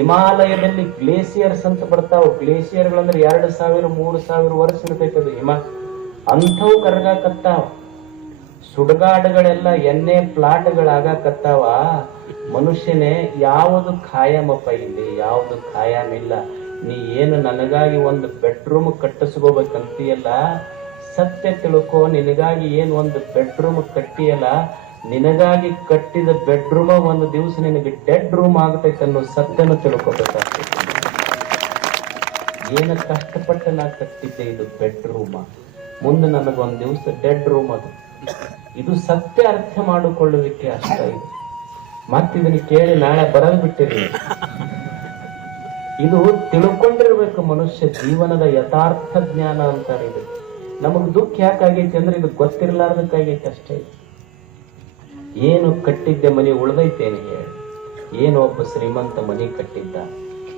ಹಿಮಾಲಯದಲ್ಲಿ glaciers ಅಂತ ಬರ್ತಾವ. ಗ್ಲೇಸಿಯರ್ಗಳಂದ್ರೆ 2000 3000 ವರ್ಷ ಇರ್ತೈತೆ ಅದು ಹಿಮ. ಅಂಥವು ಕರಗಾಕತ್ತಾವ. ಸುಡಗಾಡುಗಳೆಲ್ಲ ಎಣ್ಣೆ ಪ್ಲಾಟ್ಗಳಾಗಕತ್ತಾವ. ಮನುಷ್ಯನೇ ಯಾವುದು ಖಾಯಮಪ್ಪ, ಇಲ್ಲಿ ಯಾವುದು ಖಾಯಮಿಲ್ಲ. ನೀ ಏನು ನನಗಾಗಿ ಒಂದು ಬೆಡ್ರೂಮ್ ಕಟ್ಟಿಸ್ಕೋಬೇಕಂತೀಯಲ್ಲ, ಸತ್ಯ ತಿಳ್ಕೊ. ನಿನಗಾಗಿ ಏನು ಒಂದು ಬೆಡ್ರೂಮ್ ಕಟ್ಟಿಯಲ್ಲ, ನಿನಗಾಗಿ ಕಟ್ಟಿದ ಬೆಡ್ರೂಮ್ ಒಂದು ದಿವಸ ನಿನಗೆ ಡೆಡ್ ರೂಮ್ ಆಗ್ತೈತೆ ಅನ್ನೋ ಸತ್ಯನ ತಿಳ್ಕೊಬೇಕಾಗ್ತೈತೆ. ಏನು ಕಷ್ಟಪಟ್ಟು ನಾ ಕಟ್ಟಿದ್ದೆ ಇದು ಬೆಡ್ರೂಮ್, ಮುಂದೆ ನನಗೊಂದು ದಿವಸ ಡೆಡ್ ರೂಮ್ ಅದು. ಇದು ಸತ್ಯ ಅರ್ಥ ಮಾಡಿಕೊಳ್ಳುವಿಕೆ ಅಷ್ಟ. ಇದು ಮತ್ತಿದನ್ನ ಕೇಳಿ ನಾಳೆ ಬರಲ್ ಬಿಟ್ಟಿರಿ. ಇದು ತಿಳ್ಕೊಂಡಿರ್ಬೇಕು ಮನುಷ್ಯ ಜೀವನದ ಯಥಾರ್ಥ ಜ್ಞಾನ ಅಂತಾರೆ. ಇದು ನಮಗ್ ದುಃಖ ಯಾಕಾಗೈತಿ ಅಂದ್ರೆ ಇದು ಗೊತ್ತಿರ್ಲಾರ್ದಕ್ಕಾಗೈತಿ ಅಷ್ಟೇ. ಏನು ಕಟ್ಟಿದ್ದೆ ಮನೆ ಉಳ್ದೈತೇನು ಹೇಳಿ. ಏನು ಒಬ್ಬ ಶ್ರೀಮಂತ ಮನೆ ಕಟ್ಟಿದ್ದ,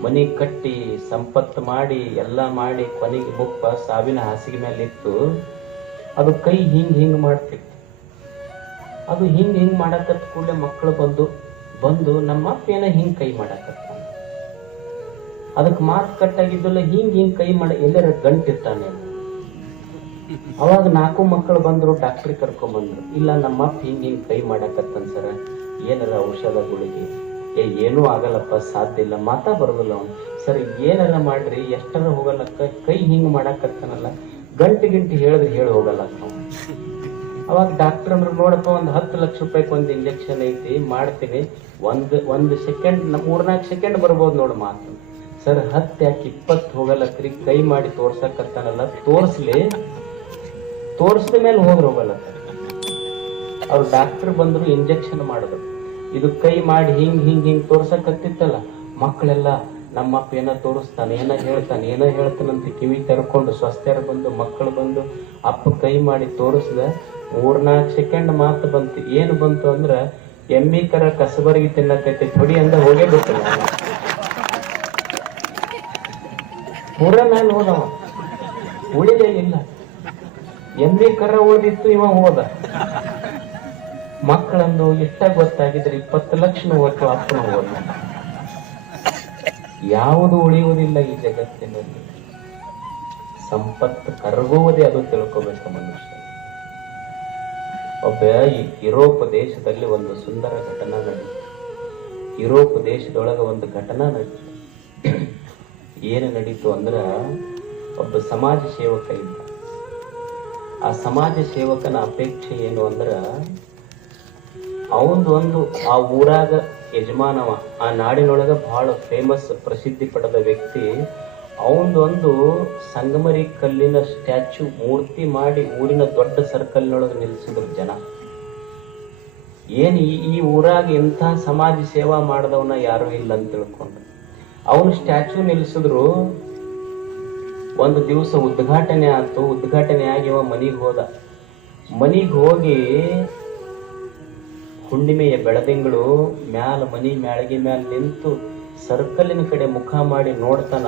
ಮನೆ ಕಟ್ಟಿ ಸಂಪತ್ತು ಮಾಡಿ ಎಲ್ಲ ಮಾಡಿ ಕೊನೆಗೆ ಮುಪ್ಪ ಸಾವಿನ ಹಾಸಿಗೆ ಮೇಲೆ ಇತ್ತು. ಅದು ಕೈ ಹಿಂಗ್ ಮಾಡ್ತಿತ್ತು. ಅದು ಹಿಂಗ್ ಮಾಡಕತ್ತ ಕೂಡಲೇ ಮಕ್ಕಳು ಬಂದು ನಮ್ಮ ಅಪ್ಪ ಏನ ಹಿಂಗ್ ಕೈ ಮಾಡಕತ್ತ. ಅದಕ್ಕೆ ಮಾತು ಕಟ್ಟಾಗಿದ್ದಲ್ಲ, ಹಿಂಗ್ ಕೈ ಮಾಡ ಎಲ್ಲರ ಗಂಟಿರ್ತಾನೆ. ಅವಾಗ 4 ಮಕ್ಕಳು ಬಂದ್ರು, ಡಾಕ್ಟ್ರಿಗೆ ಕರ್ಕೊಂಡ್ಬಂದ್ರು. ಇಲ್ಲ ನಮ್ಮಪ್ಪ ಹಿಂಗ್ ಕೈ ಮಾಡಕತ್ತನ್ ಸರ, ಏನಾರ ಔಷಧ ಗುಳಿಗೆ. ಏನೂ ಆಗಲ್ಲಪ್ಪ, ಸಾಧ್ಯ ಇಲ್ಲ, ಮಾತಾ ಬರೋದಿಲ್ಲ ಅವನು. ಸರಿ ಏನಾರ ಮಾಡ್ರಿ, ಎಷ್ಟರ ಹೋಗಲ್ಲಕ್ಕ, ಕೈ ಹಿಂಗ್ ಮಾಡಕತ್ತನಲ್ಲ, ಗಂಟೆ ಹೇಳಿದ್ರೆ ಹೇಳಿ ಹೋಗಲ್ಲಕ್ಕ. ಅವಾಗ ಡಾಕ್ಟರ್ ಅಂದ್ರೆ ನೋಡಪ್ಪ, ಒಂದು 10 ಲಕ್ಷ ರೂಪಾಯಿಗೆ ಒಂದು ಇಂಜೆಕ್ಷನ್ ಐತಿ, ಮಾಡ್ತೀನಿ, ಒಂದು ಸೆಕೆಂಡ್ 3-4 ಸೆಕೆಂಡ್ ಬರ್ಬೋದು ನೋಡು ಮಾತು. ಸರ್ 10 ಯಾಕೆ 20 ಹೋಗಲ್ಲಕ್ರಿ, ಕೈ ಮಾಡಿ ತೋರ್ಸಕತ್ತಾನಲ್ಲ, ತೋರ್ಸಿದ ಮೇಲೆ ಹೋಗಲ್ಲ. ಅವ್ರು ಡಾಕ್ಟರ್ ಬಂದ್ರು, ಇಂಜೆಕ್ಷನ್ ಮಾಡಿದ್ರು. ಇದು ಕೈ ಮಾಡಿ ಹಿಂಗ್ ತೋರ್ಸಕತ್ತಿತ್ತಲ್ಲ, ಮಕ್ಕಳೆಲ್ಲ ನಮ್ಮಪ್ಪ ಏನೋ ತೋರಿಸ್ತಾನೆ, ಏನೋ ಹೇಳ್ತಾನಂತ ಕಿವಿ ತೆರ್ಕೊಂಡು ಸ್ವಸ್ಥ್ಯರ ಬಂದು, ಮಕ್ಕಳು ಬಂದು, ಅಪ್ಪ ಕೈ ಮಾಡಿ ತೋರಿಸ್ದ. 3-4 ಸೆಕೆಂಡ್ ಮಾತು ಬಂತು. ಏನು ಬಂತು ಅಂದ್ರ, ಎಮ್ಮಿ ಕರ ಕಸಬರಿಗೆ ತಿನ್ನಕೈತಿ ಹೊಡಿ ಅಂದ ಹೋಗೇ ಬಿಟ್ಟಿಲ್ಲ. ಪೂರ ಮೇಲೆ ಹೋದವ, ಉಳಿದೇನಿಲ್ಲ. ಎಮ್ಮಿ ಕರ ಉಳಿದಿತ್ತು, ಇವ ಹೋದ. ಮಕ್ಕಳಂದು ಇಷ್ಟ ಗೊತ್ತಾಗಿದ್ರೆ 20 ಲಕ್ಷ ಹೋಯ್ತು, ಅಪ್ಪನ ಹೋದ. ಯಾವುದು ಉಳಿಯುವುದಿಲ್ಲ ಈ ಜಗತ್ತಿನಲ್ಲಿ. ಸಂಪತ್ತು ಕರಗುವುದೇ, ಅದು ತಿಳ್ಕೋಬೇಕು ಮನುಷ್ಯ. ಒಬ್ಬ ಯುರೋಪ್ ದೇಶದಲ್ಲಿ ಒಂದು ಸುಂದರ ಘಟನಾ ನಡೀತು. ಯುರೋಪ್ ದೇಶದೊಳಗೆ ಒಂದು ಘಟನಾ ನಡೀತು. ಏನು ನಡೀತು ಅಂದ್ರ, ಒಬ್ಬ ಸಮಾಜ ಸೇವಕ ಇದ್ದ. ಆ ಸಮಾಜ ಸೇವಕನ ಅಪೇಕ್ಷೆ ಏನು ಅಂದ್ರ, ಅವನೊಂದು ಆ ಊರಾಗ ಯಜಮಾನವ, ಆ ನಾಡಿನೊಳಗ ಬಹಳ ಫೇಮಸ್, ಪ್ರಸಿದ್ಧಿ ಪಡೆದ ವ್ಯಕ್ತಿ. ಅವನದೊಂದು ಸಂಗಮರಿ ಕಲ್ಲಿನ ಸ್ಟ್ಯಾಚ್ಯೂ ಮೂರ್ತಿ ಮಾಡಿ ಊರಿನ ದೊಡ್ಡ ಸರ್ಕಲ್ನೊಳಗೆ ನಿಲ್ಲಿಸಿದ್ರು ಜನ. ಏನ್ ಈ ಊರಾಗ ಎಂಥ ಸಮಾಜ ಸೇವಾ ಮಾಡದವನ ಯಾರು ಇಲ್ಲ ಅಂತ ತಿಳ್ಕೊಂಡು ಅವನು ಸ್ಟ್ಯಾಚ್ಯೂ ನಿಲ್ಲಿಸಿದ್ರು. ಒಂದು ದಿವಸ ಉದ್ಘಾಟನೆ ಆಯ್ತು. ಉದ್ಘಾಟನೆ ಆಗಿ ಅವ ಮನಿಗೆ ಹೋಗಿ ಹುಣ್ಣಿಮೆಯ ಬೆಳದಿಂಗಳು ಮ್ಯಾಲ ಮನಿ ಮ್ಯಾಳಗಿ ಮ್ಯಾಲ ನಿಂತು ಸರ್ಕಲಿನ ಕಡೆ ಮುಖ ಮಾಡಿ ನೋಡ್ತಾನ.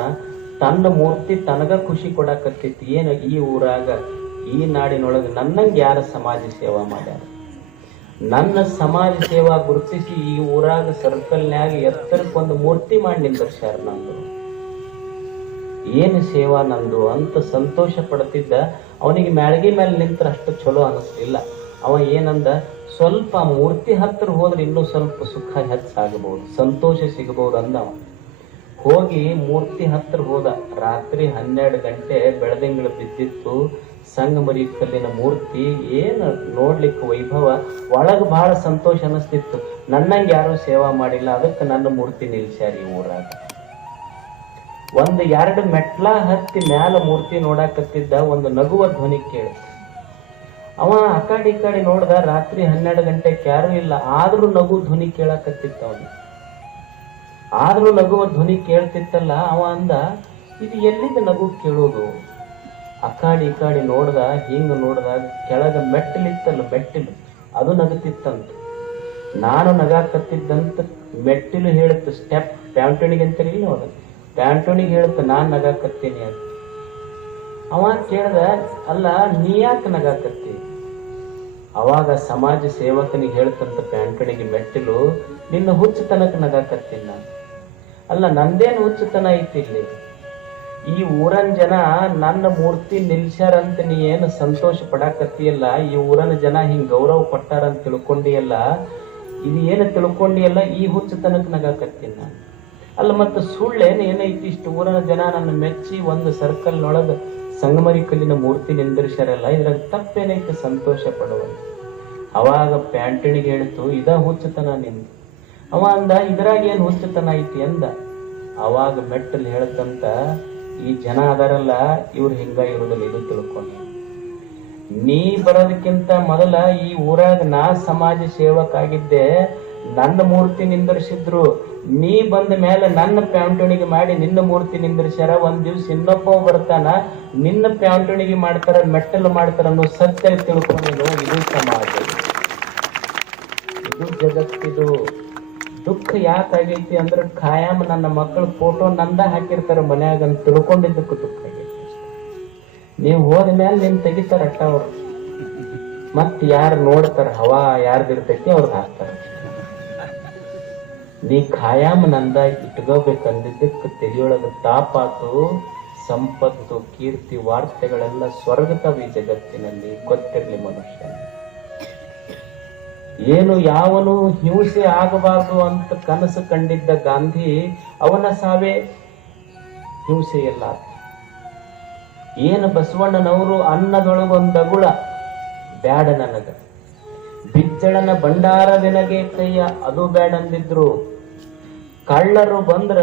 ತನ್ನ ಮೂರ್ತಿ ತನಗ ಖುಷಿ ಕೊಡಕತ್ತೈತಿ. ಏನು ಈ ಊರಾಗ, ಈ ನಾಡಿನೊಳಗೆ ನನ್ನಂಗೆ ಯಾರ ಸಮಾಜ ಸೇವಾ ಮಾಡ್ಯಾರ, ನನ್ನ ಸಮಾಜ ಸೇವಾ ಗುರುತಿಸಿ ಈ ಊರಾಗ ಸರ್ಕಲ್ನ್ಯಾಗ ಎತ್ತರಕ್ಕೊಂದು ಮೂರ್ತಿ ಮಾಡಿ ನಿಂದರ್ಸ್ಯಾರ. ನಂದು ಏನು ಸೇವಾ ನಂದು ಅಂತ ಸಂತೋಷ ಪಡ್ತಿದ್ದ. ಅವನಿಗೆ ಮ್ಯಾಳಗಿ ಮೇಲೆ ನಿಂತರ ಅಷ್ಟು ಚಲೋ ಅನಿಸ್ಲಿಲ್ಲ. ಅವ ಏನಂದ, ಸ್ವಲ್ಪ ಮೂರ್ತಿ ಹತ್ತಿರ ಹೋದ್ರೆ ಇನ್ನೂ ಸ್ವಲ್ಪ ಸುಖ ಹೆಚ್ಚಾಗಬಹುದು, ಸಂತೋಷ ಸಿಗಬಹುದು ಅಂದ. ಹೋಗಿ ಮೂರ್ತಿ ಹತ್ತಿರ ಹೋದ. ರಾತ್ರಿ 12 ಗಂಟೆ ಬೆಳದಿಂಗಳು ಬಿದ್ದಿತ್ತು. ಸಂಗಮರಿ ಕಲ್ಲಿನ ಮೂರ್ತಿ, ಏನು ನೋಡ್ಲಿಕ್ಕೆ ವೈಭವ. ಒಳಗೆ ಬಹಳ ಸಂತೋಷ ಅನಿಸ್ತಿತ್ತು. ನನ್ನಂಗೆ ಯಾರು ಸೇವಾ ಮಾಡಿಲ್ಲ, ಅದಕ್ಕೆ ನನ್ನ ಮೂರ್ತಿ ನಿಲ್ಸ್ಯಾರ ಈ ಊರಾಗ. 1-2 ಮೆಟ್ಲ ಹತ್ತಿ ಮ್ಯಾಲ ಮೂರ್ತಿ ನೋಡಾಕತ್ತಿದ್ದ. ಒಂದು ನಗುವ ಧ್ವನಿ ಕೇಳಿ ಅವ ಆ ಕಡೆ ನೋಡ್ದ. ರಾತ್ರಿ 12 ಗಂಟೆಗೆ ಯಾರು ಇಲ್ಲ, ಆದ್ರೂ ನಗು ಧ್ವನಿ ಕೇಳಾಕತ್ತಿತ್ತ. ಅವನು ಆದ್ರೂ ನಗುವ ಧ್ವನಿ ಕೇಳ್ತಿತ್ತಲ್ಲ. ಅವ ಅಂದ, ಇದು ಎಲ್ಲಿಂದ ನಗು ಕೇಳೋದು? ಆ ಕಡೆ ನೋಡ್ದ. ಹಿಂಗ ನೋಡ್ದ, ಕೆಳಗ ಮೆಟ್ಟಿಲಿತ್ತಲ್ಲ, ಮೆಟ್ಟಿಲು ಅದು ನಗತಿತ್ತಂತ. ನಾನು ನಗಾಕತ್ತಿದ್ದಂತ ಮೆಟ್ಟಿಲು ಹೇಳುತ್ತ. ಸ್ಟೆಪ್ ಪ್ಯಾಂಟೋಣಿಗೆ ಅಂತಾರಿಲ್ಲ ನೋಡ, ಪ್ಯಾಂಟೋಣಿಗೆ ಹೇಳುತ್ತ ನಾನ್ ನಗಾಕತ್ತೀನಿ ಅಂತ. ಅವ ಕೇಳ್ದ, ಅಲ್ಲ ನೀ ಯಾಕೆ ನಗಾಕತ್ತಿ? ಅವಾಗ ಸಮಾಜ ಸೇವಕನಿಗೆ ಹೇಳ್ತಂತ ಪ್ಯಾಂಟೋಣಿಗೆ ಮೆಟ್ಟಿಲು, ನಿನ್ನ ಹುಚ್ಚು ತನಕ ನಗಾಕತ್ತೀನಿ ನಾನು. ಅಲ್ಲ ನಂದೇನು ಹುಚ್ಚುತನ ಐತಿ ಇಲ್ಲಿ? ಈ ಊರನ್ ಜನ ನನ್ನ ಮೂರ್ತಿ ನಿಲ್ಸ್ಯಾರಂತ ನೀ ಏನು ಸಂತೋಷ ಪಡಾಕತ್ತಿಯಲ್ಲ, ಈ ಊರನ ಜನ ಹಿಂಗ್ ಗೌರವ ಕೊಟ್ಟಾರಂತ ತಿಳ್ಕೊಂಡಿಯಲ್ಲ, ಇದು ಏನು ತಿಳ್ಕೊಂಡಿಯಲ್ಲ, ಈ ಹುಚ್ಚುತನಕ್ ನಗಾಕತ್ತೀನಿ ನಾನು. ಅಲ್ಲ ಮತ್ತೆ ಸುಳ್ಳೇನು ಏನೈತಿ? ಇಷ್ಟು ಊರನ ಜನ ನನ್ನ ಮೆಚ್ಚಿ ಒಂದು ಸರ್ಕಲ್ ನೊಳಗ ಸಂಗಮರಿ ಕಲ್ಲಿನ ಮೂರ್ತಿ ನಿಂದಿರ್ಸ್ಯಾರಲ್ಲ, ಇದ್ರಾಗ ತಪ್ಪೇನೈತೆ ಸಂತೋಷ ಪಡುವಂತ. ಅವಾಗ ಪ್ಯಾಂಟಣಿಗೆ ಹೇಳ್ತು, ಇದ ಹುಚ್ಚುತನ ನಿಂದು. ಅವ ಅಂದ, ಇದ್ರಾಗ ಏನ್ ಹುಚ್ಚುತನ ಐತಿ ಅಂದ. ಅವಾಗ ಮೆಟ್ಟಲ್ ಹೇಳ್ತಂತ, ಈ ಜನ ಅದಾರಲ್ಲ ಇವ್ರು ಹಿಂಗ ಇರುದಿಲ್ಲ, ಇದು ತಿಳ್ಕೊಂಡು. ನೀ ಬರೋದಕ್ಕಿಂತ ಮೊದಲ ಈ ಊರಾಗ ನಾ ಸಮಾಜ ಸೇವಕ ಆಗಿದ್ದೆ, ನನ್ನ ಮೂರ್ತಿ ನಿಂದರ್ಸಿದ್ರು. ನೀ ಬಂದ ಮೇಲೆ ನನ್ನ ಪ್ಯಾಂಟಣಿಗೆ ಮಾಡಿ ನಿನ್ನ ಮೂರ್ತಿ ನಿಂದರ್ಸ್ಯಾರ. ಒಂದ್ ದಿವ್ಸ ಇನ್ನೊಬ್ಬ ಬರ್ತಾನ, ನಿನ್ನ ಪ್ಯಾಂಟಣಿಗೆ ಮಾಡ್ತಾರ, ಮೆಟ್ಟಲು ಮಾಡ್ತಾರ ಅನ್ನೋ ಸತ್ಯ ತಿಳ್ಕೊಂಡು. ಇದು ಸಮಾಜ, ಇದು ಜಗತ್ತಿದು. ದುಃಖ ಯಾಕಾಗೈತಿ ಅಂದ್ರೆ ಖಾಯಂ ನನ್ನ ಮಕ್ಕಳ ಫೋಟೋ ನಂದ ಹಾಕಿರ್ತಾರ ಮನ್ಯಾಗ ಅಂತ ತಿಳ್ಕೊಂಡಿದ್ದಕ್ಕೂ ದುಃಖ ಆಗೈತಿ. ನೀವು ಹೋದ ಮೇಲೆ ನಿನ್ ತೆಗಿತಾರ ಅಟ್ಟ ಅವ್ರು. ಮತ್ ಯಾರು ನೋಡ್ತಾರ, ಹವಾ ಯಾರ್ದಿರ್ತೈತಿ ಅವ್ರದ್ದು ಹಾಕ್ತಾರ. ನೀ ಖಾಯಂ ನಂದ ಇಟ್ಕೋಬೇಕಂದಿದ್ದಕ್ಕೆ ತೆಲಿಯೊಳಗ ತಾಪಾತು. ಸಂಪತ್ತು, ಕೀರ್ತಿ, ವಾರ್ತೆಗಳೆಲ್ಲ ಸ್ವರ್ಗತವಿ ಜಗತ್ತಿನಲ್ಲಿ. ಗೊತ್ತಿರ್ಲಿ ಮನುಷ್ಯ, ಏನು ಯಾವನು ಹಿಂಸೆ ಆಗಬಾರದು ಅಂತ ಕನಸು ಕಂಡಿದ್ದ ಗಾಂಧಿ, ಅವನ ಸಾವೇ ಹಿಂಸೆಯಲ್ಲ. ಏನು ಬಸವಣ್ಣನವರು ಅನ್ನದೊಳಗೊಂದಗುಳ ಬ್ಯಾಡ ನನಗ, ಬಿಜ್ಜಳನ ಭಂಡಾರವೆನಗೆ ಕೈಯ ಅದು ಬ್ಯಾಡ ಅಂದಿದ್ರು. ಕಳ್ಳರು ಬಂದ್ರ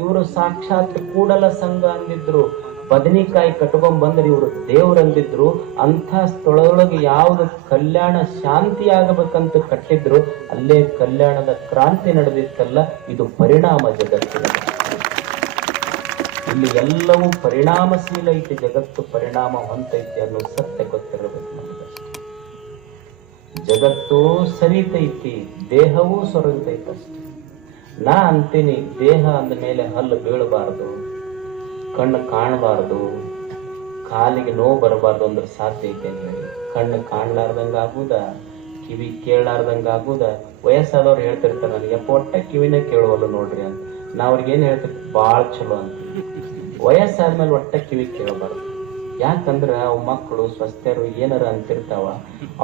ಇವರು ಸಾಕ್ಷಾತ್ ಕೂಡಲ ಸಂಘ ಅಂದಿದ್ರು. ಬದನಿಕಾಯಿ ಕಟ್ಕೊಂಡ್ ಬಂದ್ರೆ ಇವರು ದೇವ್ರಂದಿದ್ರು. ಅಂಥ ಸ್ಥಳದೊಳಗೆ ಯಾವ್ದು ಕಲ್ಯಾಣ ಶಾಂತಿ ಆಗಬೇಕಂತ ಕಟ್ಟಿದ್ರು, ಅಲ್ಲೇ ಕಲ್ಯಾಣದ ಕ್ರಾಂತಿ ನಡೆದಿತ್ತಲ್ಲ. ಇದು ಪರಿಣಾಮ ಜಗತ್ತಿನ. ಇಲ್ಲಿ ಎಲ್ಲವೂ ಪರಿಣಾಮಶೀಲ ಐತಿ, ಜಗತ್ತು ಪರಿಣಾಮ ಹೊಂತೈತಿ ಅನ್ನೋ ಸತ್ಯ ಗೊತ್ತಿರಬೇಕು ನಮಗಷ್ಟೇ. ಜಗತ್ತು ಸರಿತೈತಿ, ದೇಹವೂ ಸೊರಗತೈತಷ್ಟೆ. ನಾ ಅಂತೀನಿ, ದೇಹ ಅಂದ ಮೇಲೆ ಹಲ್ಲು ಬೀಳಬಾರ್ದು, ಕಣ್ಣು ಕಾಣಬಾರ್ದು, ಕಾಲಿಗೆ ನೋವು ಬರಬಾರ್ದು ಅಂದ್ರೆ ಸಾಧ್ಯ ಐತೆ ಅಂತ ಹೇಳಿ. ಕಣ್ಣು ಕಾಣ್ಲಾರ್ದಂಗ ಆಗುದ, ಕಿವಿ ಕೇಳಲಾರ್ದಂಗ ಆಗುದ. ವಯಸ್ಸಾದವ್ರು ಹೇಳ್ತಿರ್ತಾರೆ ನನಗೆ, ಒಟ್ಟ ಕಿವಿನ ಕೇಳುವಲ್ಲ ನೋಡ್ರಿ ಅಂತ. ನಾ ಅವ್ರಿಗೇನ್ ಹೇಳ್ತಿರ್ತೀವಿ, ಬಾಳ್ ಚಲೋ ಅಂತ. ವಯಸ್ಸಾದ್ಮೇಲೆ ಒಟ್ಟ ಕಿವಿ ಕೇಳಬಾರ್ದು. ಯಾಕಂದ್ರ ಅವ್ ಮಕ್ಕಳು ಸ್ವಸ್ಥರು ಏನಾರ ಅಂತಿರ್ತಾವ,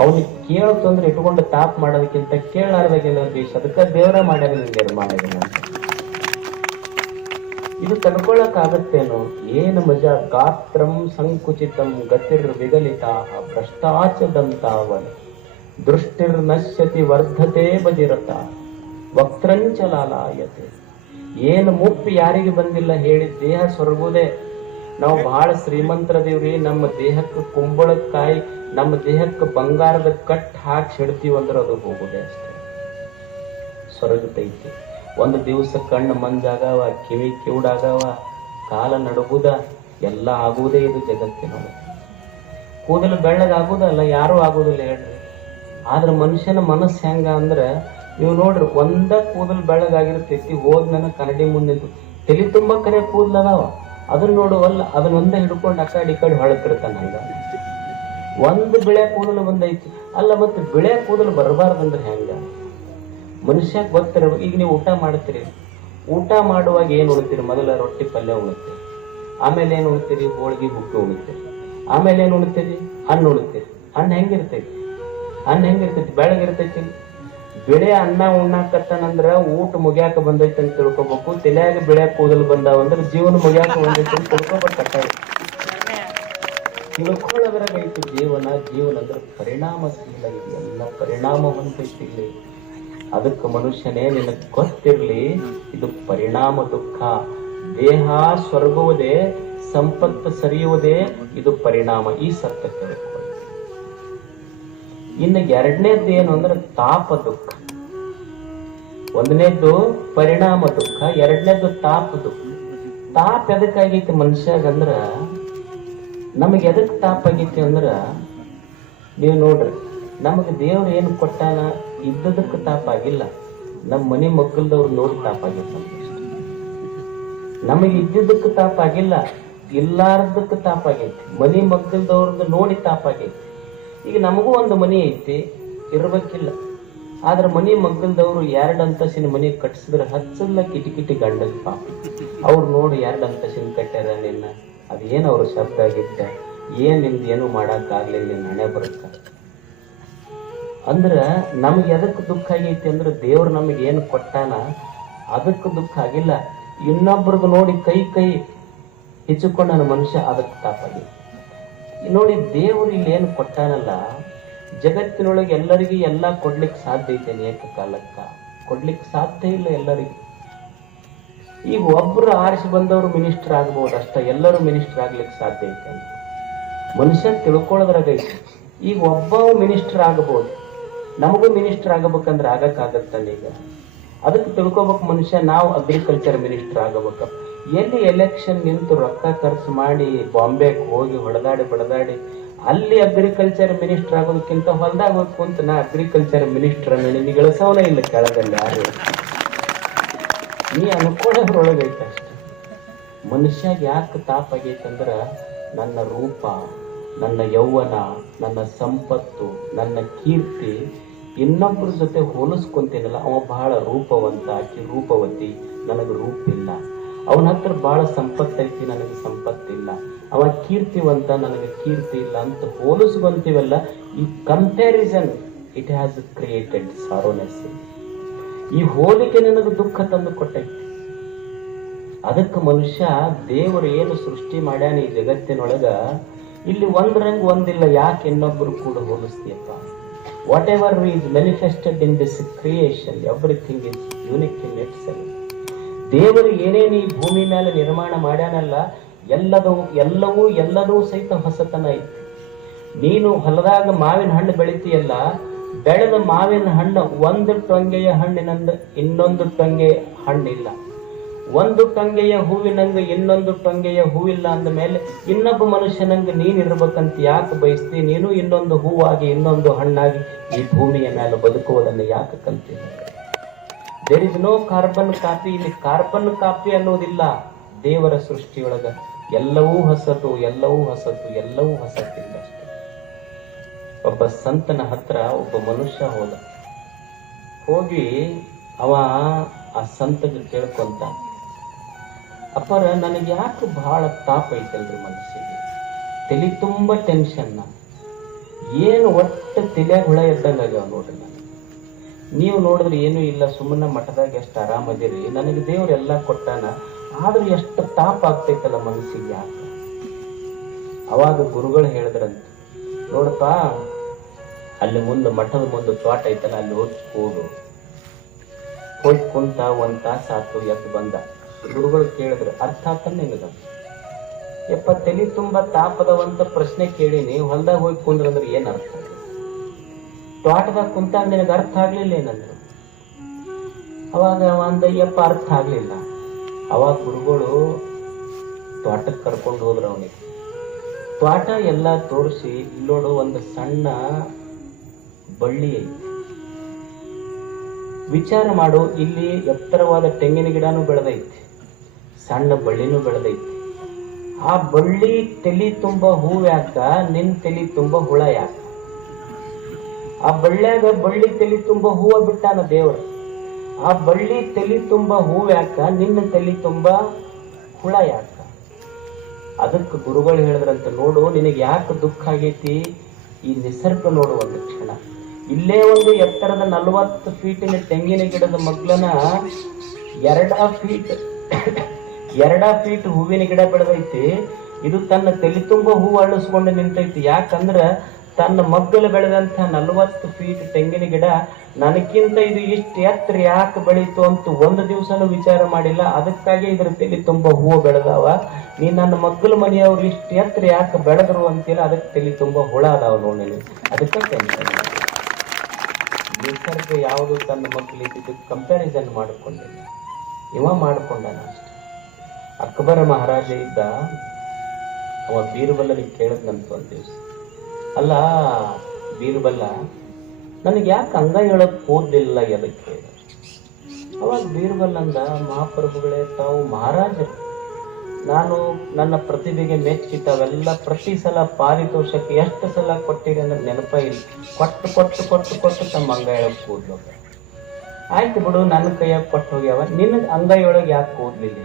ಅವ್ನಿಗೆ ಕೇಳ್ತು ಅಂದ್ರೆ ಇಟ್ಕೊಂಡು ತಾಪ್ ಮಾಡೋದಕ್ಕಿಂತ ಕೇಳಲಾರ್ದಾಗೆಲ್ಲ ದೇಶ. ಅದಕ್ಕ ದೇವರ ಮಾಡ್ಯಾರ ನಿರ್ಮಾಣ ಅಂತ. ಇದು ತಡ್ಕೊಳಕ್ ಆಗತ್ತೇನೋ? ಏನು ಮಜಾ. ಗಾತ್ರಂ ಸಂಕುಚಿತಂ ಗತಿರ್ ವಿಗಲಿತಾ ಭ್ರಷ್ಟಾಚದಂತಾವನ ದೃಷ್ಟಿರ್ ನಶ್ಯತಿ ವರ್ಧತೆ ಬಜಿರತ ವಕ್ರಂಚಲಾಲಾಯತೆ. ಏನು ಮುಪ್ಪು ಯಾರಿಗೆ ಬಂದಿಲ್ಲ ಹೇಳಿ, ದೇಹ ಸೊರಗುವುದೇ. ನಾವು ಬಹಳ ಶ್ರೀಮಂತರದೇವ್ರಿ, ನಮ್ಮ ದೇಹಕ್ಕೆ ಕುಂಬಳಕಾಯಿ, ನಮ್ಮ ದೇಹಕ್ಕೆ ಬಂಗಾರದ ಕಟ್ ಹಾಕಿ ಸಿಡ್ತೀವಿ ಅಂದ್ರೆ ಅದು ಹೋಗುದೇ ಅಷ್ಟೇ, ಸೊರಗುತ್ತೈತಿ. ಒಂದು ದಿವಸ ಕಣ್ಣು ಮಂಜಾಗವ, ಕಿವಿ ಕಿವುಡಾಗವ, ಕಾಲ ನಡುಗುದ, ಎಲ್ಲ ಆಗುವುದೇ ಇದು ಜಗತ್ತಿನೊಳಗೆ. ಕೂದಲು ಬೆಳ್ಳಗಾಗುದಲ್ಲ, ಯಾರೂ ಆಗುದಿಲ್ಲ ಹೇಳ್ರಿ. ಆದ್ರೆ ಮನುಷ್ಯನ ಮನಸ್ಸು ಹೆಂಗ ಅಂದ್ರೆ, ನೀವು ನೋಡ್ರಿ, ಒಂದ ಕೂದಲು ಬೆಳ್ಳಗಾಗಿರ್ತೈತಿ, ಹೋದ್ ನನ್ನ ಕನ್ನಡಿ ಮುಂದೆ ತಲೆ ತುಂಬಾ ಕರೆ ಕೂದಲದಾವ, ಅದನ್ನ ನೋಡುವಲ್ಲ, ಅದನ್ನೊಂದೇ ಹಿಡ್ಕೊಂಡು ಆ ಕಡೆ ಹೊಳತಿರ್ತಾನ. ಹಂಗ ಒಂದು ಬಿಳೆ ಕೂದಲು ಬಂದೈತಿ ಅಲ್ಲ, ಮತ್ತೆ ಬಿಳೆ ಕೂದಲು ಬರಬಾರ್ದಂದ್ರೆ ಹೆಂಗ? ಮನುಷ್ಯ ಗೊತ್ತಿರಬೇಕು. ಈಗ ನೀವು ಊಟ ಮಾಡ್ತೀರಿ, ಊಟ ಮಾಡುವಾಗ ಏನ್ ಉಣ್ತೀರಿ? ಮೊದಲ ರೊಟ್ಟಿ ಪಲ್ಯ ಉಣ್ತೀರಿ, ಆಮೇಲೆ ಏನ್ ಉಣ್ತೀರಿ? ಹೋಳಿಗೆ ಹುಟ್ಟು ಉಣ್ತೀರಿ, ಆಮೇಲೆ ಏನ್ ಉಣ್ತೀರಿ? ಹಣ್ಣು ಉಣ್ತೀರಿ. ಹಣ್ಣು ಹೆಂಗಿರ್ತೈತಿ? ಬೆಳಗಿರ್ತೈತಿ. ಬಿಳೆ ಅನ್ನ ಉಣ್ಣಾಕತ್ತಾನಂದ್ರ ಊಟ ಮುಗ್ಯಾಕ ಬಂದೈತಿ ಅಂತ ತಿಳ್ಕೊಬೇಕು. ತಲೆಯಾಗ ಬಿಳೆ ಕೂದಲು ಬಂದಾವಂದ್ರೆ ಜೀವನ ಮುಗ್ಯಾಕ ಬಂದೈತಿ ಅಂತ ತಿಳ್ಕೊಬೇಕು. ತಿಳ್ಕೊಳ್ಳೋದ್ರಾಗೈತಿ ಜೀವನ. ಜೀವನ ಅಂದ್ರೆ ಪರಿಣಾಮಶೀಲ, ಇದೆ ಎಲ್ಲ ಪರಿಣಾಮ ಹೊಂದೈತಿ ಇಲ್ಲಿ. ಅದಕ್ಕೆ ಮನುಷ್ಯನೇ ನಿನಗೆ ಗೊತ್ತಿರ್ಲಿ, ಇದು ಪರಿಣಾಮ ದುಃಖ. ದೇಹ ಸ್ವರ್ಗುವುದೇ, ಸಂಪತ್ತು ಸರಿಯುವುದೇ, ಇದು ಪರಿಣಾಮ. ಈ ಸತ್ಯ ತಿಳ್ಕೊಳ್ಳಿ. ಇನ್ನು ಎರಡನೇದ್ದು ಏನು ಅಂದ್ರೆ ತಾಪ ದುಃಖ. ಒಂದನೇದ್ದು ಪರಿಣಾಮ ದುಃಖ, ಎರಡನೇದ್ದು ತಾಪ ದುಃಖ. ತಾಪ ಎದಕ್ಕಾಗೈತಿ ಮನುಷ್ಯಾಗಂದ್ರ, ನಮಗೆ ಎದಕ್ ತಾಪ ಆಗೈತಿ ಅಂದ್ರ, ನೀವು ನೋಡ್ರಿ, ನಮಗೆ ದೇವ್ರು ಏನು ಕೊಟ್ಟಾನ ಇದ್ದದಕ್ಕೆ ತಾಪ ಆಗಿಲ್ಲ, ನಮ್ಮ ಮನೆ ಮಕ್ಕಳದವ್ರು ನೋಡಿ ತಾಪ ಆಗೈತಿ. ನಮಗೆ ಇದ್ದಿದ್ದಕ್ಕೆ ತಾಪ ಆಗಿಲ್ಲ, ಇಲ್ಲಾರ್ದಕ್ಕೆ ತಾಪ ಆಗೈತಿ. ಮನೆ ಮಕ್ಕಳದವ್ರದ್ದು ನೋಡಿ ತಾಪ ಆಗೈತಿ. ಈಗ ನಮಗೂ ಒಂದು ಮನೆ ಐತಿ, ಇರ್ಬೇಕಿಲ್ಲ. ಆದ್ರೆ ಮನಿ ಮಗ್ಗಲ್ದವ್ರು 2 ಅಂತಸಿನ ಮನಿ ಕಟ್ಸಿದ್ರೆ ಹಚ್ಚಲ್ಲ ಕಿಟಿಕಿಟಿ ಗಂಡದ ಪಾಪ. ಅವ್ರು ನೋಡಿ 2 ಅಂತಸಿನ ಕಟ್ಟ್ಯಾರ ನಿನ್ನ, ಅದೇನು ಅವ್ರ ಶಬ್ದ ಆಗಿದ್ದ, ಏನ್ ನಿಮ್ದು ಏನು ಮಾಡಕ್ ಆಗ್ಲಿಲ್ಲ, ನಿನ್ನ ಹಣೆ ಬರುತ್ತ. ಅಂದ್ರ ನಮ್ಗೆ ಎದಕ್ ದುಃಖ ಆಗೈತಿ ಅಂದ್ರೆ ದೇವ್ರು ನಮಗೆ ಏನು ಕೊಟ್ಟಾನ ಅದಕ್ಕೆ ದುಃಖ ಆಗಿಲ್ಲ. ಇನ್ನೊಬ್ರದ್ದು ನೋಡಿ ಕೈ ಹೆಚ್ಚಿಕೊಂಡ ಮನುಷ್ಯ ಅದಕ್ಕೆ ತಾಪಾಗೈತಿ. ನೋಡಿ ದೇವ್ರು ಇಲ್ಲಿ ಏನು ಕೊಟ್ಟಾನಲ್ಲ, ಜಗತ್ತಿನೊಳಗೆ ಎಲ್ಲರಿಗೂ ಎಲ್ಲ ಕೊಡ್ಲಿಕ್ಕೆ ಸಾಧ್ಯ ಐತೆ, ಏಕಕಾಲಕ್ಕ ಕೊಡ್ಲಿಕ್ಕೆ ಸಾಧ್ಯ ಇಲ್ಲ ಎಲ್ಲರಿಗೂ. ಈಗ ಒಬ್ರು ಆರಿಸಿ ಬಂದವರು ಮಿನಿಸ್ಟರ್ ಆಗ್ಬಹುದು ಅಷ್ಟ, ಎಲ್ಲರೂ ಮಿನಿಸ್ಟರ್ ಆಗ್ಲಿಕ್ಕೆ ಸಾಧ್ಯ ಐತೆ ಅಂತ ಮನುಷ್ಯ ತಿಳ್ಕೊಳ್ಳೋದ್ರಾಗ ಐತಿ. ಈಗ ಒಬ್ಬ ಮಿನಿಸ್ಟರ್ ಆಗಬಹುದು, ನಮಗೂ ಮಿನಿಸ್ಟರ್ ಆಗಬೇಕಂದ್ರೆ ಆಗಕ್ಕಾಗತ್ತಲ್ಲ. ಈಗ ಅದಕ್ಕೆ ತಿಳ್ಕೊಬೇಕು ಮನುಷ್ಯ, ನಾವು ಅಗ್ರಿಕಲ್ಚರ್ ಮಿನಿಸ್ಟರ್ ಆಗಬೇಕ. ಎಲ್ಲಿ ಎಲೆಕ್ಷನ್ ನಿಂತು ರೊಕ್ಕ ಖರ್ಚು ಮಾಡಿ ಬಾಂಬೆಗೆ ಹೋಗಿ ಹೊಡೆದಾಡಿ ಅಲ್ಲಿ ಅಗ್ರಿಕಲ್ಚರ್ ಮಿನಿಸ್ಟರ್ ಆಗೋದಕ್ಕಿಂತ ಹೊಲ್ದಾಗ ಹೋಗ್ಕು ಅಂತ ನಾ ಅಗ್ರಿಕಲ್ಚರ್ ಮಿನಿಸ್ಟರ್ ನಿನಗೆ ಗಳಿಸೋನೇ ಇಲ್ಲ ಕೆಳಗಲ್ಲಿ ಯಾರು. ನೀ ಅನ್ಕೊಳ್ಳೋದ್ರೊಳಗೈತೆ ಅಷ್ಟೆ. ಮನುಷ್ಯಾಗ ಯಾಕೆ ತಾಪಾಗೈತಂದ್ರ ನನ್ನ ರೂಪ, ನನ್ನ ಯೌವನ, ನನ್ನ ಸಂಪತ್ತು, ನನ್ನ ಕೀರ್ತಿ ಇನ್ನೊಬ್ಬರ ಜೊತೆ ಹೋಲಿಸ್ಕೊಂತೇನಲ್ಲ, ಅವ ಬಹಳ ರೂಪವಂತ, ಆಕಿ ರೂಪವತಿ, ನನಗೆ ರೂಪ ಇಲ್ಲ. ಅವನ ಹತ್ರ ಬಹಳ ಸಂಪತ್ತೈತಿ, ನನಗೆ ಸಂಪತ್ತಿಲ್ಲ. ಅವ ಕೀರ್ತಿವಂತ, ನನಗೆ ಕೀರ್ತಿ ಇಲ್ಲ ಅಂತ ಹೋಲಿಸ್ಕೊಂತೀವಲ್ಲ, ಈ ಕಂಪ್ಯಾರಿಸನ್ ಇಟ್ ಹ್ಯಾಸ್ ಕ್ರಿಯೇಟೆಡ್ ಸಾರೋನೆಸ್. ಈ ಹೋಲಿಕೆ ನನಗೆ ದುಃಖ ತಂದು ಕೊಟ್ಟೈತಿ. ಅದಕ್ಕೆ ಮನುಷ್ಯ ದೇವರು ಏನು ಸೃಷ್ಟಿ ಮಾಡ್ಯಾನ ಈ ಜಗತ್ತಿನೊಳಗ, ಇಲ್ಲಿ ಒಂದ್ರಂಗ್ ಒಂದಿಲ್ಲ, ಯಾಕೆ ಇನ್ನೊಬ್ಬರು ಕೂಡ ಹೋಲಿಸ್ತೀಯಪ್ಪ? Whatever is manifested in this creation, everything is unique in itself. ದೇವರು ಏನೇನು ಈ ಭೂಮಿ ಮೇಲೆ ನಿರ್ಮಾಣ ಮಾಡ್ಯಾನಲ್ಲ, ಎಲ್ಲವೂ ಸಹಿತ ಹೊಸತನ ಐತಿ. ನೀನು ಹೊಲದಾಗ ಮಾವಿನ ಹಣ್ಣು ಬೆಳಿತೀಯಲ್ಲ, ಬೆಳೆದ ಮಾವಿನ ಹಣ್ಣು ಒಂದು ಟೊಂಗೆಯ ಹಣ್ಣಿನಂದ ಇನ್ನೊಂದು ಟೊಂಗೆ ಹಣ್ಣಿಲ್ಲ, ಒಂದು ಟೊಂಗೆಯ ಹೂವಿನಂಗ ಇನ್ನೊಂದು ಟೊಂಗೆಯ ಹೂವಿಲ್ಲ ಅಂದ ಮೇಲೆ ಇನ್ನೊಬ್ಬ ಮನುಷ್ಯನಂಗ ನೀನಿರ್ಬೇಕಂತ ಯಾಕೆ ಬಯಸ್ತಿ? ನೀನು ಇನ್ನೊಂದು ಹೂವಾಗಿ ಇನ್ನೊಂದು ಹಣ್ಣಾಗಿ ಈ ಭೂಮಿಯ ಮೇಲೆ ಬದುಕುವುದನ್ನು ಯಾಕೆ ಕಲ್ತಿಲ್ಲ? There is no carbon copy. ಇಲ್ಲಿ ಕಾರ್ಬನ್ ಕಾಪಿ ಅನ್ನೋದಿಲ್ಲ ದೇವರ ಸೃಷ್ಟಿಯೊಳಗ. ಎಲ್ಲವೂ ಹೊಸತು, ಎಲ್ಲವೂ ಹೊಸತಿಲ್ಲ ಅಷ್ಟೇ. ಒಬ್ಬ ಸಂತನ ಹತ್ರ ಒಬ್ಬ ಮನುಷ್ಯ ಹೋಗಿ ಅವ ಆ ಸಂತಗೆ ಕೇಳ್ಕೊಂತ, ಅಪ್ಪರ ನನಗೆ ಯಾಕೆ ಬಹಳ ತಾಪ ಐತಲ್ರಿ ಮನಸ್ಸಿಗೆ, ತಲೆ ತುಂಬ ಟೆನ್ಷನ್, ಏನು ಒಟ್ಟು ತಲೆಯಾಗ ಹುಳ ಎದ್ದಂಗಾಗ್ಯಾವ ನೋಡ್ರಿ. ನೀವು ನೋಡಿದ್ರೆ ಏನೂ ಇಲ್ಲ, ಸುಮ್ಮನೆ ಮಠದಾಗ ಎಷ್ಟು ಆರಾಮದಿರಿ, ನನಗೆ ದೇವ್ರೆಲ್ಲ ಕೊಟ್ಟಾನ, ಆದ್ರೂ ಎಷ್ಟು ತಾಪ ಆಗ್ತೈತಲ್ಲ ಮನಸ್ಸಿಗೆ ಯಾಕೆ? ಅವಾಗ ಗುರುಗಳು ಹೇಳಿದ್ರಂತ, ನೋಡಪ್ಪ ಅಲ್ಲಿ ಮುಂದೆ ಮಠದ ಮುಂದೆ ತೋಟ ಐತಲ್ಲ, ಅಲ್ಲಿ ಹೋಗಿ ಕುಂತ 1 ತಾಸು ಆತು, ಎದ್ದು ಬಂದ. ಗುರುಗಳು ಕೇಳಿದ್ರು, ಅರ್ಥ ಆತನ್ನ ನಿನಗ? ಯಪ್ಪ ತಲೆ ತುಂಬಾ ತಾಪದವಂತ ಪ್ರಶ್ನೆ ಕೇಳಿನಿ, ಹೊಲ್ದಾಗ ಹೋಗಿ ಕುಂದ್ರಂದ್ರೆ ಏನ್ ಅರ್ಥ? ತೋಟದಾಗ ಕುಂತಾಗ ನಿನಗೆ ಅರ್ಥ ಆಗ್ಲಿಲ್ಲ ಏನಂದ್ರು? ಅವಾಗ ಒಂದಯ್ಯಪ್ಪ ಅರ್ಥ ಆಗ್ಲಿಲ್ಲ. ಅವಾಗ ಗುರುಗಳು ತೋಟಕ್ಕೆ ಕರ್ಕೊಂಡು ಹೋದ್ರು ಅವನಿಗೆ. ತೋಟ ಎಲ್ಲ ತೋರಿಸಿ, ಇಲ್ಲೋಡು ಒಂದು ಸಣ್ಣ ಬಳ್ಳಿ ಐತಿ, ವಿಚಾರ ಮಾಡು, ಇಲ್ಲಿ ಎತ್ತರವಾದ ತೆಂಗಿನ ಗಿಡನೂ ಬೆಳೆದೈತಿ, ಸಣ್ಣ ಬಳ್ಳಿನೂ ಬೆಳೆದೈತಿ. ಆ ಬಳ್ಳಿ ತಲಿ ತುಂಬ ಹೂವು ಯಾಕ, ನಿನ್ ತಲಿ ತುಂಬ ಹುಳ ಯಾಕ? ಆ ಬಳ್ಳ್ಯಾಗ ಬಳ್ಳಿ ತಲಿ ತುಂಬ ಹೂವ ಬಿಟ್ಟಾನ ದೇವರು. ಆ ಬಳ್ಳಿ ತಲಿ ತುಂಬ ಹೂವು ಯಾಕ, ನಿನ್ನ ತಲಿ ತುಂಬ ಹುಳ ಯಾಕ? ಅದಕ್ಕೆ ಗುರುಗಳು ಹೇಳಿದ್ರಂತ, ನೋಡು ನಿನಗೆ ಯಾಕೆ ದುಃಖ ಆಗೈತಿ, ಈ ನಿಸರ್ಗ ನೋಡು ಒಂದು ಕ್ಷಣ. ಇಲ್ಲೇ ಒಂದು ಎತ್ತರದ 40 ಫೀಟಿನ ತೆಂಗಿನ ಗಿಡದ ಮಗ್ಲನ 2 ಫೀಟ್ ಹೂವಿನ ಗಿಡ ಬೆಳೆದೈತಿ. ಇದು ತನ್ನ ತಲೆ ತುಂಬ ಹೂವು ಅಳಿಸ್ಕೊಂಡು ನಿಂತೈತಿ. ಯಾಕಂದ್ರ ತನ್ನ ಮಗ್ಗಲು ಬೆಳೆದಂತ 40 ಫೀಟ್ ತೆಂಗಿನ ಗಿಡ ನನಗಿಂತ ಇದು ಇಷ್ಟು ಎತ್ತರ ಯಾಕೆ ಬೆಳೀತು ಅಂತ ಒಂದು ದಿವಸನೂ ವಿಚಾರ ಮಾಡಿಲ್ಲ. ಅದಕ್ಕಾಗಿ ಇದ್ರ ತಲೆ ತುಂಬ ಹೂವು ಬೆಳೆದಾವ. ನೀ ನನ್ನ ಮಗ್ಗಲು ಮನೆಯವ್ರು ಇಷ್ಟು ಎತ್ತರ ಯಾಕೆ ಬೆಳೆದ್ರು ಅಂತಿಲ್ಲ, ಅದಕ್ಕೆ ತಲೆ ತುಂಬ ಹುಳ ಅದಾವ ನೋಡಿ. ಅದಕ್ಕೆ ಟೆನ್ಷನ್. ನಿಸರ್ಗ ಯಾವುದು ತನ್ನ ಮಗ್ಗಲಿದ್ದು ಕಂಪ್ಯಾರಿಸನ್ ಮಾಡಿಕೊಂಡಿಲ್ಲ, ಇವ ಮಾಡಿಕೊಂಡಾನ ಅಷ್ಟೆ. ಅಕ್ಬರ ಮಹಾರಾಜ ಇದ್ದ, ಅವ ಬೀರ್ಬಲ್ಲನಿಗೆ ಕೇಳಿದ್ನಂತ ಒಂದು ದಿವಸ, ಅಲ್ಲ ಬೀರ್ಬಲ್ಲ, ನನಗೆ ಯಾಕೆ ಅಂಗ ಹೇಳಕ್ ಓದಲಿಲ್ಲ ಎದಕ್ಕೆ? ಅವಾಗ ಬೀರ್ಬಲ್ ಅಂದ, ಮಹಾಪ್ರಭುಗಳೇ, ತಾವು ಮಹಾರಾಜರು, ನಾನು ನನ್ನ ಪ್ರತಿಭೆಗೆ ಮೆಚ್ಚಿ ತಾವೆಲ್ಲ ಪ್ರತಿ ಸಲ ಪಾರಿತೋಷಕ್ಕೆ ಎಷ್ಟು ಸಲ ಕೊಟ್ಟಿರಿ ಅಂದ್ರೆ ನೆನಪ ಇಲ್ಲ. ಕೊಟ್ಟು ತಮ್ಮ ಅಂಗ ಹೇಳಕ್ ಕೂದ್ಲು. ಆಯ್ತು ಬಿಡು, ನನ್ನ ಕೈಯಾಗ ಕೊಟ್ಟು ಹೋಗ್ಯಾವ, ನಿನ್ನ ಅಂಗೈಯೊಳಗೆ ಯಾಕೆ ಕೂದ್ಲಿಲ್ಲ?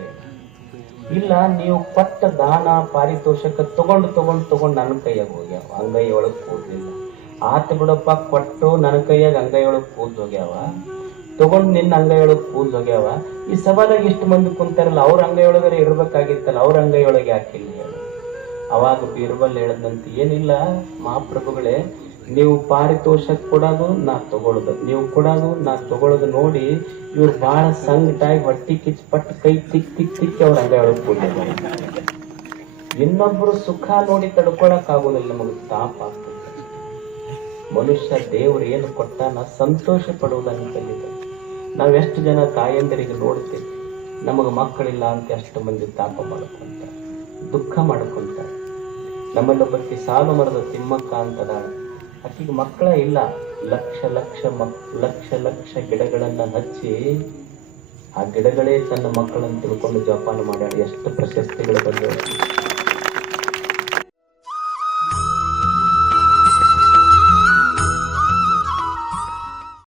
ಇಲ್ಲ, ನೀವು ಕೊಟ್ಟ ದಾನ ಪಾರಿತೋಷಕ ತಗೊಂಡು ತಗೊಂಡು ತಗೊಂಡು ನನ್ನ ಕೈಯಾಗ ಹೋಗ್ಯಾವ, ಅಂಗೈಯೊಳಗೆ ಕೂದ್ಲಿಲ್ಲ. ಆತ ಬಿಡಪ್ಪ, ಕೊಟ್ಟು ನನ್ನ ಕೈಯಾಗ ಅಂಗೈಯೊಳಗೆ ಕೂದ್ ಹೋಗ್ಯಾವ, ತಗೊಂಡು ನಿನ್ನ ಅಂಗೈಯೊಳಗೆ ಕೂದ್ ಹೋಗ್ಯಾವ. ಈ ಸಭಾದಾಗ ಇಷ್ಟು ಮಂದಿ ಕುಂತಾರಲ್ಲ, ಅವ್ರ ಅಂಗೈಯೊಳಗರೆ ಇರ್ಬೇಕಾಗಿತ್ತಲ್ಲ, ಅವ್ರ ಅಂಗೈಯೊಳಗೆ ಯಾಕಿಲ್ಲ ಹೇಳು? ಅವಾಗ ಬೀರ್ಬಲ್ ಹೇಳದಂತ, ಏನಿಲ್ಲ ಮಹಾಪ್ರಭುಗಳೇ, ನೀವು ಪಾರಿತೋಷಕ ಕೊಡೋದು ನಾ ತಗೊಳ್ಳೋದು, ನೀವು ಕೊಡೋದು ನಾ ತಗೊಳ್ಳೋದು ನೋಡಿ ಇವ್ರು ಬಹಳ ಸಂಕಟಾಗಿ ಹೊಟ್ಟಿ ಕಿಚ್ ಪಟ್ಟು ಕೈ ತಿಕ್ಕಿ ಅವ್ರ ಅಂಗೈಯೊಳಗೆ ಕೂಡಿದ್ದಾರೆ. ಇನ್ನೊಬ್ರು ಸುಖ ನೋಡಿ ತಡ್ಕೊಳಕ್ ಆಗೋದಿಲ್ಲ, ನಮಗೆ ತಾಪ ಆಗ್ತದೆ. ಮನುಷ್ಯ ದೇವ್ರು ಏನು ಕೊಟ್ಟಾನ ಸಂತೋಷ ಪಡುವುದನ್ನು ಕಲಿತ. ನಾವೆಷ್ಟು ಜನ ತಾಯಂದರಿಗೆ ನೋಡ್ತೇವೆ, ನಮಗೆ ಮಕ್ಕಳಿಲ್ಲ ಅಂತ ಎಷ್ಟು ಮಂದಿ ತಾಪ ಮಾಡ್ಕೊಂತಾರೆ, ದುಃಖ ಮಾಡ್ಕೊಂತಾರೆ. ನಮ್ಮಲ್ಲೊಬ್ಬಕ್ಕೆ ಸಾಲು ಮರದ ತಿಮ್ಮಕ್ಕ ಅಂತದ, ಆಕೆಗೆ ಮಕ್ಕಳ ಇಲ್ಲ. ಲಕ್ಷ ಲಕ್ಷ ಗಿಡಗಳನ್ನ ಹಚ್ಚಿ ಆ ಗಿಡಗಳೇ ತನ್ನ ಮಕ್ಕಳನ್ನು ತಿಳ್ಕೊಂಡು ಜೋಪಾನ ಮಾಡ್ಯಾಳ. ಎಷ್ಟು ಪ್ರಶಸ್ತಿಗಳು ಬಂದವು.